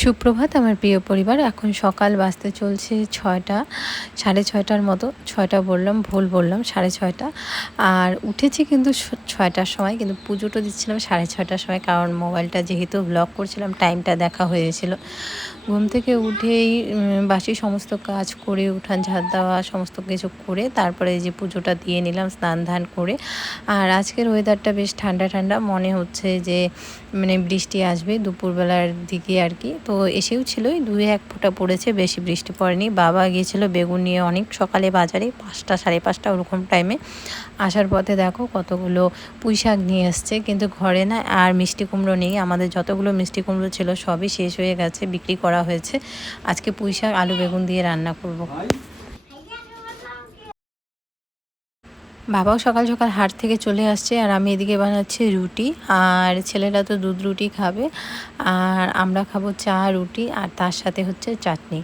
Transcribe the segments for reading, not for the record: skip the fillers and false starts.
সুপ্রভাত আমার প্রিয় পরিবার। এখন সকাল বাজতে চলছে 6টা, 6:30টার মতো। 6টা বললাম, ভুল বললাম, 6:30। আর উঠেছি কিন্তু 6টার সময়, কিন্তু পুজোটা দিচ্ছিলাম 6:30টার সময়, কারণ মোবাইলটা যেহেতু ব্লক করছিলাম টাইমটা দেখা হয়েছিল। ঘুম থেকে উঠেই বাসি সমস্ত কাজ করে, উঠান ঝাড় দেওয়া সমস্ত কিছু করে তারপরে এই যে পুজোটা দিয়ে নিলাম স্নান ধান করে। আর আজকের ওয়েদারটা বেশ ঠান্ডা ঠান্ডা মনে হচ্ছে, যে মানে বৃষ্টি আসবে দুপুরবেলার দিকে আর কি। তো এসেও ছিল, 2-1 ফোঁটা পড়েছে, বেশি বৃষ্টি পড়েনি। বাবা গিয়েছিল বেগুন নিয়ে অনেক সকালে বাজারে, 5টা 5:30 ওরকম টাইমে। আসার পথে দেখো কতগুলো পুঁই শাক নিয়ে এসছে, কিন্তু ঘরে না আর মিষ্টি কুমড়ো নেই। আমাদের যতগুলো মিষ্টি কুমড়ো ছিল সবই শেষ হয়ে গেছে, বিক্রি করা হয়েছে। আজকে পুঁই শাক আলু বেগুন দিয়ে রান্না করব। বাবাও সকাল সকাল হাট থেকে চলে আসছে, আর আমি এদিকে বানাচ্ছি রুটি। আর ছেলেরা তো দুধ রুটি খাবে, আর আমরা খাবো চা রুটি, আর তার সাথে হচ্ছে চাটনি।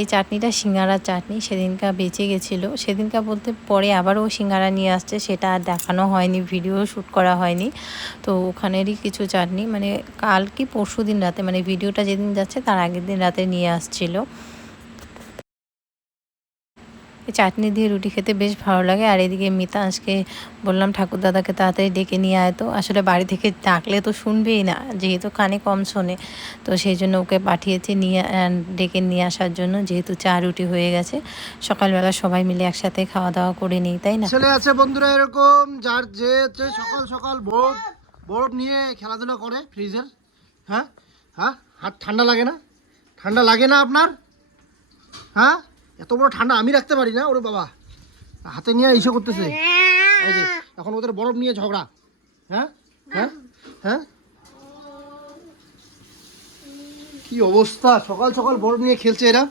এই চাটনিটা সিঙ্গারা চাটনি, সেদিনকার বেঁচে গেছিলো। সেদিনকার বলতে পরে আবারও সিঙ্গারা নিয়ে আসছে, সেটা আর দেখানো হয়নি, ভিডিও শ্যুট করা হয়নি। তো ওখানেরই কিছু চাটনি, মানে কাল কি পরশু দিন রাতে, মানে ভিডিওটা যেদিন যাচ্ছে তার আগের দিন রাতে নিয়ে আসছিলো। চাটনি দিয়ে রুটি খেতে বেশ ভালো লাগে। আর এদিকে মিতাংশকে বললাম ঠাকুর দাদাকে তাড়াতাড়ি ডেকে নিয়ে আয়। তো আসলে বাড়ি থেকে ডাকলে তো শুনবেই না, যেহেতু কানে কম শোনে, তো সেই জন্য ওকে পাঠিয়েছি ডেকে নিয়ে আসার জন্য, যেহেতু চা রুটি হয়ে গেছে। সকালবেলা সবাই মিলে একসাথে খাওয়া দাওয়া করে নিই, তাই না? ছেলে আছে বন্ধুরা এরকম, যার যে হচ্ছে সকাল সকাল বরফ নিয়ে খেলাধুলা করে ফ্রিজের। হ্যাঁ হ্যাঁ, হাত ঠান্ডা লাগে না? ঠান্ডা লাগে না আপনার? হ্যাঁ, এত বড় ঠান্ডা আমি রাখতে পারি না। ওরে বাবা, হাতে নিয়ে ইসে করতেছে। এই যে এখন ওদের বরফ নিয়ে ঝগড়া। হ্যাঁ হ্যাঁ হ্যাঁ, কি অবস্থা, সকাল সকাল বরফ নিয়ে খেলছে এরা।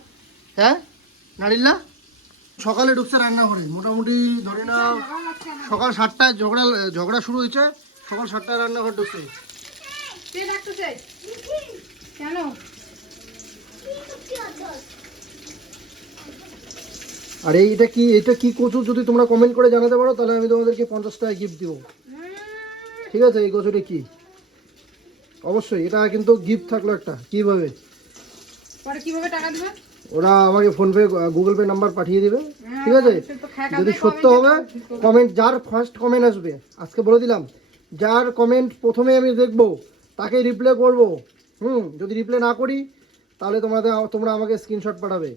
হ্যাঁ নারিল্লা সকালে ঢুকছে রান্না করে, মোটামুটি ধরে না সকাল 7টায় ঝগড়া শুরু হয়েছে। সকাল 7টায় রান্নাঘর ঢুকছে। কেন? আর এটা কি কচু, যদি তোমরা কমেন্ট করে জানাতে পারো তাহলে আমি তোমাদেরকে 50 টাকা গিফট দিব। ঠিক আছে, এই কচুটা কি? অবশ্যই এটা কিন্তু গিফট থাকলো একটা। কিভাবে টাকা দিবে? ওরা আমাকে ফোনপে গুগল পে নাম্বার পাঠিয়ে দিবে। ঠিক আছে, যদি সত্য হবে কমেন্ট, যার ফার্স্ট কমেন্ট আসবে, আজকে বলে দিলাম, যার কমেন্ট প্রথমে আমি দেখব তাকে রিপ্লাই করব। যদি রিপ্লাই না করি তাহলে তোমরা আমাকে স্ক্রিনশট পাঠাবে।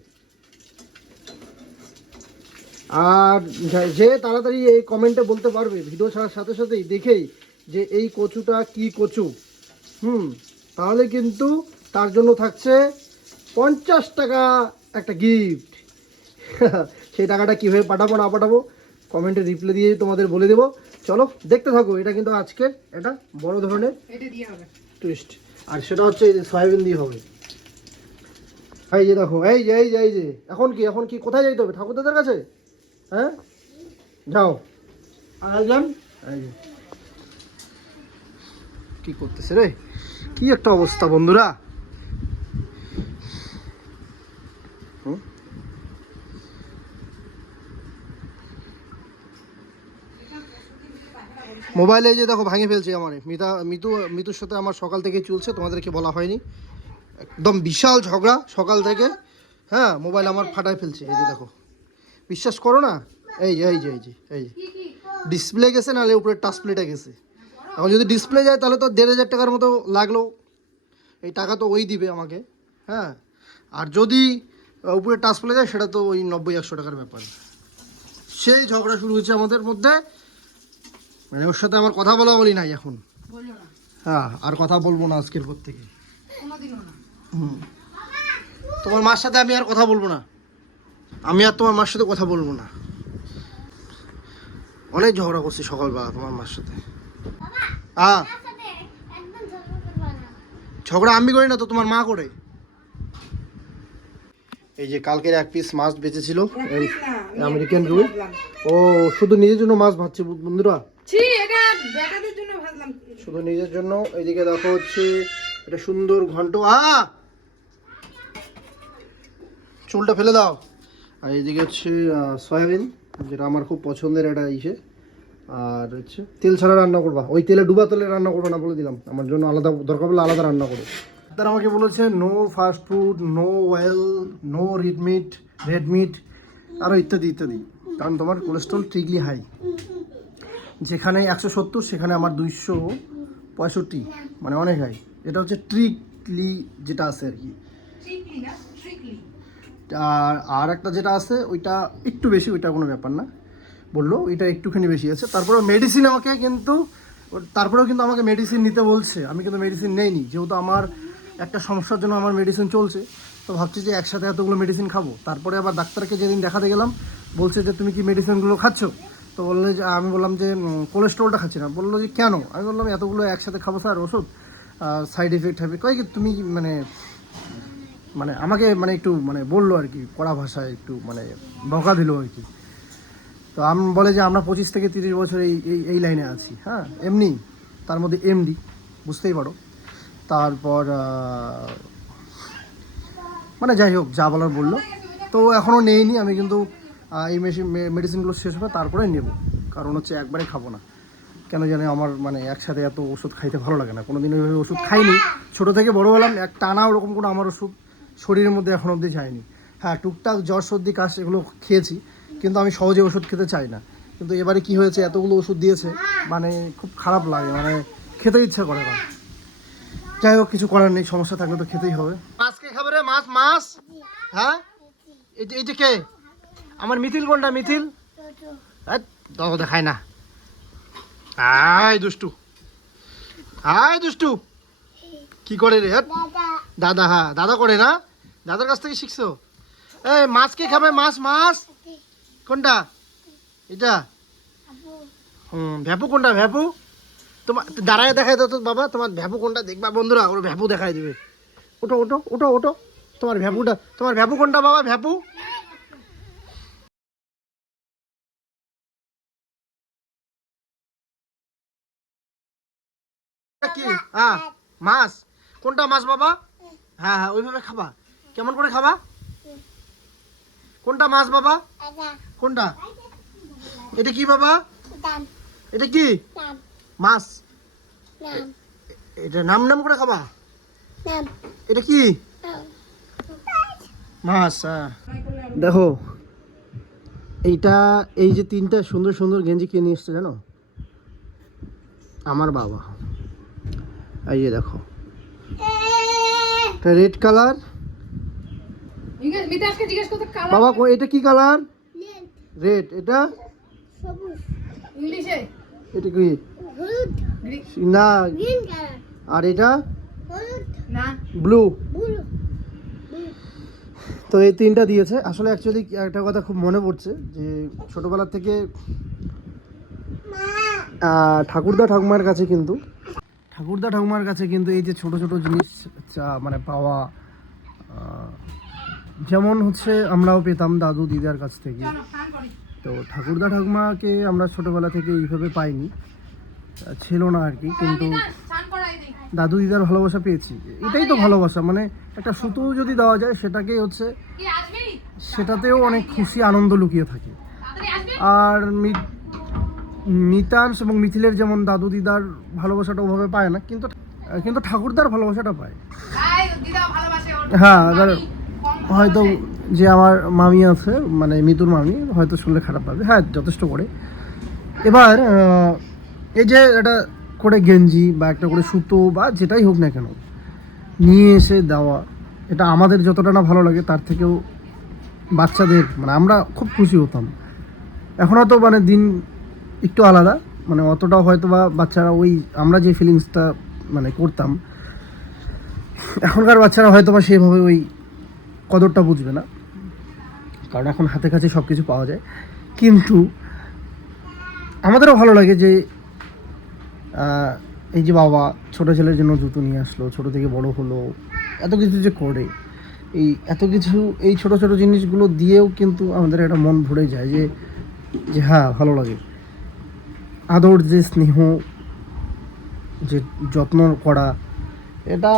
আর যে তাড়াতাড়ি এই কমেন্টে বলতে পারবে ভিডিও ছাড়ার সাথে সাথেই দেখেই যে এই কচুটা কি কচু, তাহলে কিন্তু তার জন্য থাকছে 50 টাকা একটা গিফট। সেই টাকাটা কীভাবে পাঠাবো না পাঠাবো কমেন্টে রিপ্লাই দিয়ে তোমাদের বলে দেবো। চলো দেখতে থাকো। এটা কিন্তু আজকের একটা বড় ধরনের টুইস্ট, আর সেটা হচ্ছে এই যে সয়াবিন দিয়ে হবে। এই যে দেখো, এই যে এখন কি কোথায় যাইতে হবে? ঠাকুর দাদার কাছে? হ্যাঁ যাও। আসলাম। এই যে কি করতেছে রে, কি একটা অবস্থা বন্ধুরা। মোবাইলে যে দেখো ভাঙে ফেলছে আমার মিতুর সাথে আমার সকাল থেকে চলছে, তোমাদেরকে বলা হয়নি। একদম বিশাল ঝগড়া সকাল থেকে। হ্যাঁ, মোবাইল আমার ফাটায় ফেলছে। এই যে দেখো, বিশ্বাস করো না। এই যে ডিসপ্লে গেছে, নাহলে উপরে টাচ প্লেটা গেছে। এখন যদি ডিসপ্লে যায় তাহলে তো 1,500 টাকার মতো লাগলো। এই টাকা তো ওই দিবে আমাকে। হ্যাঁ, আর যদি উপরে টাচ প্লে যায় সেটা তো ওই 90-100 টাকার ব্যাপার। সেই ঝগড়া শুরু হয়েছে আমাদের মধ্যে, মানে ওর সাথে আমার কথা বলি নাই এখন। হ্যাঁ, আর কথা বলবো না আজকের পর থেকে। তোমার মার সাথে আমি আর কথা বলবো না। আমি আর তোমার মার সাথে কথা বলবো না। অনেক ঝগড়া করছি সকালবেলা তোমার মার সাথে। হ্যাঁ, ঝগড়া আমি করি না তো, তোমার মা করে। এই যে কালকের 1 পিস মাছ বেঁচেছিল, আমেরিকান রুই। ও শুধু নিজের জন্য মাছ ভাজছে বন্ধুরা, শুধু নিজের জন্য। এইদিকে দেখো হচ্ছে এটা সুন্দর ঘন্ট। চুলটা ফেলে দাও। আর এইদিকে হচ্ছে সয়াবিন, যেটা আমার খুব পছন্দের একটা ইসে। আর হচ্ছে তেল ছাড়া রান্না করবা, ওই তেলে ডুবা তেলে রান্না করবে না বলে দিলাম। আমার জন্য আলাদা দরকার পড়লে আলাদা রান্না করো। ডাক্তার আমাকে বলেছে no fast food, no oil, no red meat আরও ইত্যাদি ইত্যাদি, কারণ তোমার কোলেস্ট্রল ট্রিগলি হাই। যেখানে 170 সেখানে আমার 265, মানে অনেক হাই। এটা হচ্ছে ট্রিগলি যেটা আছে আর কি। আর একটা যেটা আছে ওইটা একটু বেশি, ওইটা কোনো ব্যাপার না, বললো এটা একটুখানি বেশি আছে। তারপরেও মেডিসিন আমাকে কিন্তু আমাকে মেডিসিন নিতে বলছে। আমি কিন্তু মেডিসিন নেইনি, যেহেতু আমার একটা সমস্যার জন্য আমার মেডিসিন চলছে। তো ভাবছি যে একসাথে এতগুলো মেডিসিন খাবো। তারপরে আবার ডাক্তারকে যেদিন দেখাতে গেলাম বলছে যে তুমি কি মেডিসিনগুলো খাচ্ছ? তো বললো যে, আমি বললাম যে কোলেস্ট্রলটা খাচ্ছি না। বললো যে কেন? আমি বললাম এতগুলো একসাথে খাবো স্যার ওষুধ, সাইড এফেক্ট হবে। কয় কি তুমি মানে আমাকে একটু বললো আর কি, কড়া ভাষায় একটু বকা দিল আর কি। তো আমি বলে যে আমরা 25 থেকে 30 বছর এই লাইনে আছি, হ্যাঁ এমনি, তার মধ্যে এমডি, বুঝতেই পারো। তারপর যাই হোক, যা বলার বললো। তো এখনও নেইনি আমি, কিন্তু এই মেডিসিনগুলো শেষ হবে তারপরে নেব। কারণ হচ্ছে একবারে খাবো না, কেন জানি আমার একসাথে এত ওষুধ খাইতে ভালো লাগে না। কোনো দিন ওইভাবে ওষুধ খাইনি, ছোটো থেকে বড়ো হলাম, এক টানা ওরকম কোনো আমার ওষুধ শরীরের মধ্যে এখন অবধি যায়নি। হ্যাঁ, টুকটাক জ্বর সর্দি কাশ এগুলো খেয়েছি, কিন্তু আমি সহজে ওষুধ খেতে চাই না। কিন্তু এবারে কি হয়েছে, এতগুলো ওষুধ দিয়েছে, খুব খারাপ লাগে, খেতে ইচ্ছা করে না। যাই হোক, কিছু করার নেই, সমস্যা থাকলে তো খেতেই হবে। মাছ কে খাবে রে? মাছ হ্যাঁ, এই যে কে? আমার মিথিল কোনটা? মিথিল দাদা দেখায় না। আয় দুষ্টু, কি করে রে? দাদা, হ্যাঁ দাদা করে না, দাদার কাছ থেকে শিখছো। এই মাছ কে খাবে? মাছ কোনটা? এটা ভ্যাপু কোনটা? ভ্যাপু তোমার দাঁড়ায় দেখায় দাও তো বাবা, তোমার ভ্যাপু কোনটা দেখবা বন্ধুরা, ওর ভ্যাপু দেখায় দিবে। ওটো তোমার ভ্যাপু কোনটা বাবা? ভ্যাপু কি? হ্যাঁ মাছ কোনটা? মাছ বাবা, হ্যাঁ ওইভাবে খাবা। কেমন করে খাবা? কোনটা মাছ বাবা? কোনটা? এটা কি বাবা? এটা কি মাছ? এটা নাম করে খাবা। এটা কি মাছ? দেখো, এই যে 3টা সুন্দর সুন্দর গেঞ্জি কিনে নিয়ে এসছে জানো আমার বাবা। এই যে দেখো, এটা রেড কালার। বাবা এটা কি কালার? রেড। এটা এটা কি না? আর এটা ব্লু। তো এই 3টা দিয়েছে। আসলে অ্যাকচুয়ালি একটা কথা খুব মনে পড়ছে, যে ছোটবেলা থেকে ঠাকুরদা ঠাকুমার কাছে কিন্তু এই যে ছোট ছোট জিনিস পাওয়া, যেমন হচ্ছে আমরাও পেতাম দাদু দিদার কাছ থেকে। তো ঠাকুরদা ঠাকুমাকে আমরা ছোটবেলা থেকে এইভাবে পাইনি, ছিল না আর কি, কিন্তু দাদু দিদার ভালোবাসা পেয়েছি। এটাই তো ভালোবাসা, একটা সুতো যদি দেওয়া যায় সেটাতেও অনেক খুশি আনন্দ লুকিয়ে থাকে। আর মিতাংশ এবং মিথিলের যেমন দাদু দিদার ভালোবাসাটা ওভাবে পায় না, কিন্তু ঠাকুরদার ভালোবাসাটা পায়। হ্যাঁ, হয়তো যে আমার মামি আছে, মিতুর মামি, হয়তো শুনলে খারাপ লাগবে, হ্যাঁ যথেষ্ট করে। এবার এই যে একটা করে গেঞ্জি বা একটা করে সুতো বা যেটাই হোক না কেন নিয়ে এসে দেওয়া, এটা আমাদের যতটা না ভালো লাগে তার থেকেও বাচ্চাদের আমরা খুব খুশি হতাম। এখন হয়তো দিন একটু আলাদা, অতটাও হয়তো বা বাচ্চারা ওই আমরা যে ফিলিংসটা করতাম, এখনকার বাচ্চারা হয়তো বা সেভাবে ওই কদরটা বুঝবে না, কারণ এখন হাতে কাছে সব কিছু পাওয়া যায়। কিন্তু আমাদেরও ভালো লাগে যে এই যে বাবা ছোটো ছেলের জন্য জুতো নিয়ে আসলো, ছোটো থেকে বড় হলো, এত কিছু যে করে, এত কিছু এই ছোটো ছোটো জিনিসগুলো দিয়েও কিন্তু আমাদের একটা মন ভরে যায় যে হ্যাঁ ভালো লাগে। আদর, যে স্নেহ, যে যত্ন করা, এটা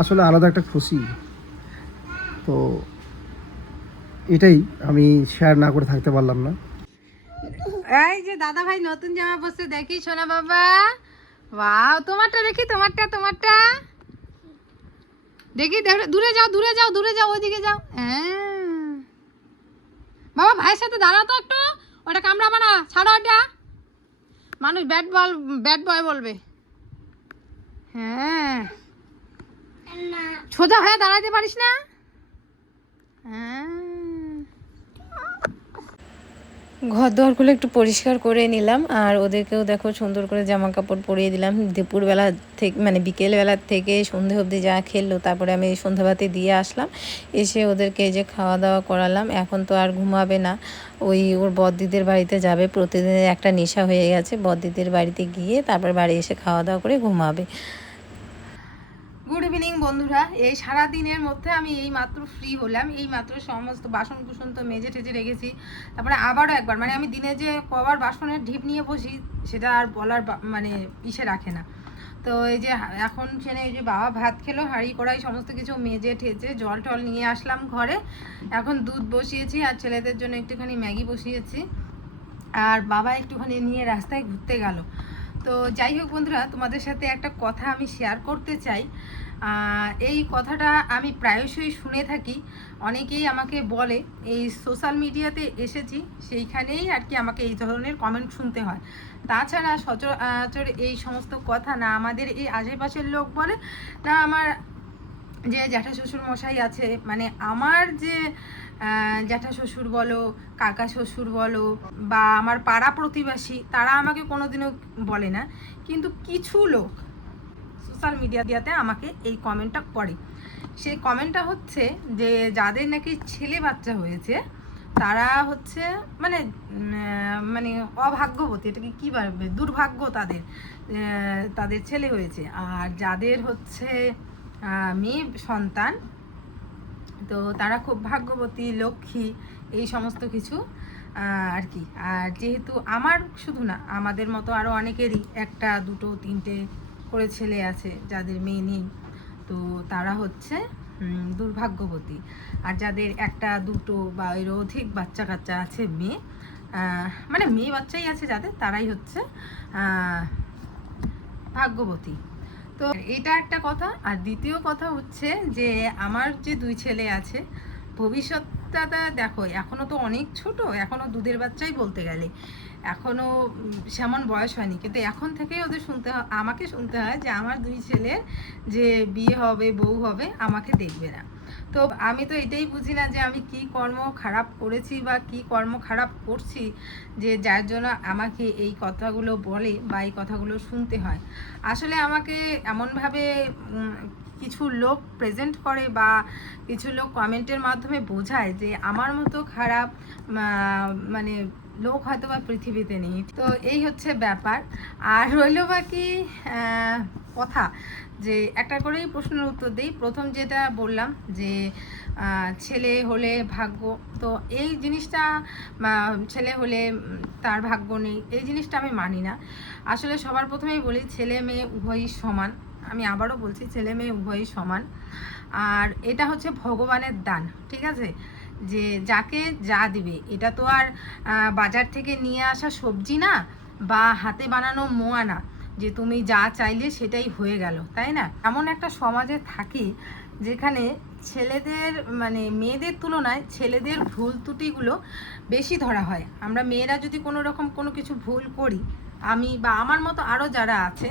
আসলে আলাদা একটা খুশি। তো এটাই আমি শেয়ার না করে থাকতে পারলাম না। এই যে দাদা ভাই নতুন জামা পরছে, দেখি সোনা বাবা। ওয়াও, তোমারটা দেখি, তোমারটা দেখি দূরে যাও দূরে যাও দূরে যাও, ওইদিকে যাও। হ্যাঁ বাবা, ভাইয়ের সাথে দাঁড়াও তো একটু, ওটা কামড়াবে না, ছাড়ো ওটা, মানুষ ব্যাড বয় বলবে। হ্যাঁ সোজা হয়ে দাঁড়াতে পারিস না। হ্যাঁ ঘর দোয়ারগুলো একটু পরিষ্কার করে নিলাম, আর ওদেরকেও দেখো সুন্দর করে জামা কাপড় পরিয়ে দিলাম। দুপুরবেলা থেকে মানে বিকেলবেলার থেকে সন্ধে অবধি যা খেললো, তারপরে আমি সন্ধ্যাবাতি দিয়ে আসলাম, এসে ওদেরকে এই যে খাওয়া দাওয়া করালাম। এখন তো আর ঘুমাবে না, ওর বড়দিদির বাড়িতে যাবে। প্রতিদিনের একটা নেশা হয়ে গেছে, বড়দিদির বাড়িতে গিয়ে তারপর বাড়ি এসে খাওয়া দাওয়া করে ঘুমাবে। গুড ইভিনিং বন্ধুরা, এই সারা দিনের মধ্যে আমি এই মাত্র ফ্রি হলাম, এই মাত্র সমস্ত বাসন কুসন তো মেজে ঠেজে রেখেছি। তারপরে আবারও একবার মানে আমি দিনে যে কবার বাসনের ঢিপ নিয়ে বসি সেটা আর বলার মানে ইসে রাখে না। তো এই যে এখন সেনে এই যে বাবা ভাত খেলো, হাঁড়ি কড়াই সমস্ত কিছু মেজে ঠেজে জল টল নিয়ে আসলাম ঘরে। এখন দুধ বসিয়েছি আর ছেলেদের জন্য একটুখানি ম্যাগি বসিয়েছি, আর বাবা একটুখানি নিয়ে রাস্তায় ঘুরতে গেল। তো যাই হোক বন্ধুরা, তোমাদের সাথে একটা কথা আমি শেয়ার করতে চাই। এই কথাটা আমি প্রায়শই শুনে থাকি, অনেকেই আমাকে বলে, এই সোশ্যাল মিডিয়াতে এসেছি সেইখানেই আর কি আমাকে এই ধরনের কমেন্ট শুনতে হয়। তাছাড়া সচরাচর এই সমস্ত কথা না আমাদের এই আশেপাশের লোক বলে, না আমার যে জ্যাঠা শ্বশুর মশাই আছে, মানে আমার যে জ্যাঠা শ্বশুর বলো, কাকা শ্বশুর বলো, বা আমার পাড়া প্রতিবেশী, তারা আমাকে কোনোদিনও বলে না। কিন্তু কিছু লোক সোশ্যাল মিডিয়াতে আমাকে এই কমেন্টটা করে। সেই কমেন্টটা হচ্ছে যে যাদের নাকি ছেলে বাচ্চা হয়েছে তারা হচ্ছে মানে মানে অভাগ্যবতী, এটাকে কী বলবে, দুর্ভাগ্য তাদের ছেলে হয়েছে। আর যাদের হচ্ছে মেয়ে সন্তান, তো তারা খুব ভাগ্যবতী, লক্ষ্মী, এই সমস্ত কিছু আর কি। আর যেহেতু আমার শুধু না, আমাদের মতো আরও অনেকেরই একটা দুটো তিনটে করে ছেলে আছে যাদের মেয়ে নেই, তো তারা হচ্ছে দুর্ভাগ্যবতী। আর যাদের একটা দুটো বা এর অধিক বাচ্চা কাচ্চা আছে মেয়ে, মানে মেয়ে বাচ্চাই আছে যাদের, তারাই হচ্ছে ভাগ্যবতী। তো এটা একটা কথা। আর দ্বিতীয় কথা হচ্ছে যে আমার যে দুই ছেলে আছে, ভবিষ্যৎটা দেখো, এখনও তো অনেক ছোট, এখনও দুধের বাচ্চাই বলতে গেলে, এখনও সেমন বয়স হয়নি, কিন্তু এখন থেকেই ওদের আমাকে শুনতে হয় যে আমার দুই ছেলের যে বিয়ে হবে, বউ হবে, আমাকে দেখবে না। তো আমি তো এটাই বুঝি না যে আমি কি কর্ম খারাপ করেছি বা কি কর্ম খারাপ করছি যে যার জন্য আমাকে এই কথাগুলো বলে বা এই কথাগুলো শুনতে হয়। আসলে আমাকে এমনভাবে কিছু লোক প্রেজেন্ট করে বা কিছু লোক কমেন্টের মাধ্যমে বোঝায় যে আমার মতো খারাপ মানে লোক হয়তো বা পৃথিবীতে নেই। তো এই হচ্ছে ব্যাপার। আর রইল বাকি কথা, যে একটা করেই প্রশ্নের উত্তর দিই। প্রথম যেটা বললাম যে ছেলে হলে ভাগ্য, তো এই জিনিসটা ছেলে হলে তার ভাগ্য নেই, এই জিনিসটা আমি মানি না। আসলে সবার প্রথমেই বলি, ছেলে মেয়ে উভয়ই সমান। আমি আবারও বলছি, ছেলে মেয়ে উভয়ই সমান। আর এটা হচ্ছে ভগবানের দান, ঠিক আছে, যে যাকে যা দিবে। এটা তো আর বাজার থেকে নিয়ে আসা সবজি না, বা হাতে বানানো মোয়া না যে তুমি যা চাইলে সেটাই হয়ে গেল, তাই না? এমন একটা সমাজে থাকি যেখানে ছেলেদের মানে মেয়েদের তুলনায় ছেলেদের ভুল ত্রুটিগুলো বেশি ধরা হয়। আমরা মেয়েরা যদি কোনো রকম কোনো কিছু ভুল করি, আমি বা আমার মতো আরও যারা আছে,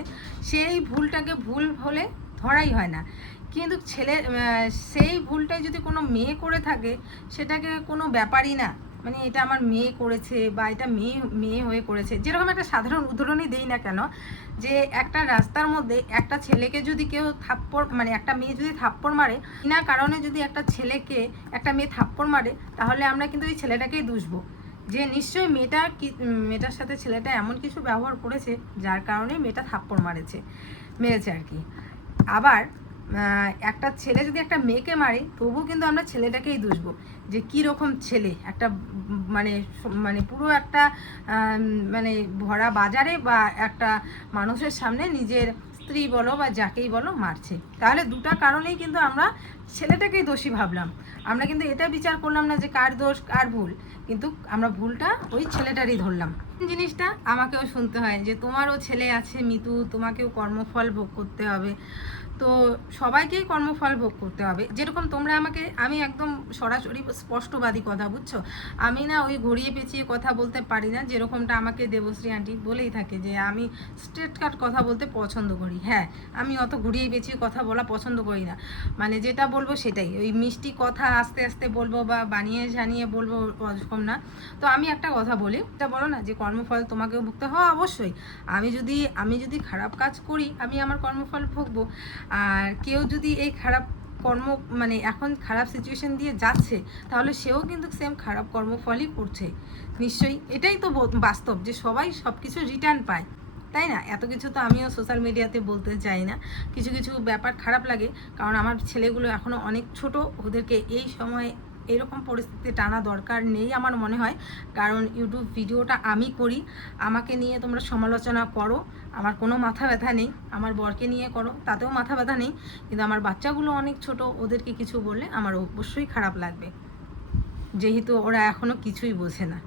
সেই ভুলটাকে ভুল হলে ধরাই হয় না। কিন্তু সেই ভুলটাই যদি কোনো মেয়ে করে থাকে, সেটাকে কোনো ব্যাপারই না, মানে এটা আমার মেয়ে করেছে বা এটা মেয়ে হয়ে করেছে। যেরকম একটা সাধারণ উদাহরণই দিই না কেন, যে একটা রাস্তার মধ্যে একটা ছেলেকে যদি কেউ থাপ্পড় মানে একটা মেয়ে যদি থাপ্পড় মারে, বিনা কারণে যদি একটা মেয়ে থাপ্পড় মারে, তাহলে আমরা কিন্তু এই ছেলেটাকেই দুষবো যে নিশ্চয়ই মেয়েটার সাথে ছেলেটা এমন কিছু ব্যবহার করেছে যার কারণে মেয়েটা থাপ্পড় মেরেছে আর কি। আবার একটা ছেলে যদি একটা মেয়েকে মারে, তবুও কিন্তু আমরা ছেলেটাকেই দুষবো যে কী রকম ছেলে, একটা মানে পুরো একটা মানে ভরা বাজারে বা একটা মানুষের সামনে নিজের স্ত্রী বলো বা যাকেই বলো মারছে। তাহলে দুটা কারণেই কিন্তু আমরা ছেলেটাকেই দোষী ভাবলাম। আমরা কিন্তু এটা বিচার করলাম না যে কার দোষ কার ভুল, কিন্তু আমরা ভুলটা ওই ছেলেটারই ধরলাম। জিনিসটা আমাকেও শুনতে হয় যে তোমারও ছেলে আছে মিতু, তোমাকেও কর্মফল ভোগ করতে হবে। তো সবাইকেই কর্মফল ভোগ করতে হবে। যেরকম তোমরা আমাকে, আমি একদম সরাসরি স্পষ্টবাদী কথা, বুঝছো, আমি না ওই ঘুরিয়ে পেঁচিয়ে কথা বলতে পারি না। যেরকমটা আমাকে দেবশ্রী আন্টি বলেই থাকে যে আমি স্ট্রেট কাট কথা বলতে পছন্দ করি। হ্যাঁ, আমি অত ঘুরিয়ে পেঁচিয়ে কথা বলা পছন্দ করি না, মানে যেটা বলবো সেটাই, ওই মিষ্টি কথা আস্তে আস্তে বলবো বা বানিয়ে জানিয়ে বলবো ওরকম না। তো আমি একটা কথা বলি, এটা বলো না যে কর্মফল তোমাকেও ভুগতে হয়, অবশ্যই। আমি যদি খারাপ কাজ করি আমি আমার কর্মফল ভুগবো, আর কেউ যদি এই খারাপ কর্ম, মানে এখন খারাপ সিচুয়েশন দিয়ে যাচ্ছে, তাহলে সেও কিন্তু সেম খারাপ কর্মফলই করছে নিশ্চয়ই। এটাই তো বাস্তব, যে সবাই সব কিছু রিটার্ন পায়, তাই না? এত কিছু তো আমিও সোশ্যাল মিডিয়াতে বলতে চাই না। কিছু কিছু ব্যাপার খারাপ লাগে, কারণ আমার ছেলেগুলো এখনও অনেক ছোট, ওদেরকে এই সময় এরকম পরিস্থিতিতে টানা দরকার নেই আমার মনে হয়। কারণ ইউটিউব ভিডিওটা আমি করি, আমাকে নিয়ে তোমরা সমালোচনা করো, আমার কোনো মাথা ব্যথা নেই। আমার বরকে নিয়ে করো, তাতেও মাথা ব্যথা নেই। কিন্তু আমার বাচ্চাগুলো অনেক ছোট, ওদেরকে কিছু বললে আমার অবশ্যই খারাপ লাগবে, যেহেতু ওরা এখনও কিছুই বোঝে না।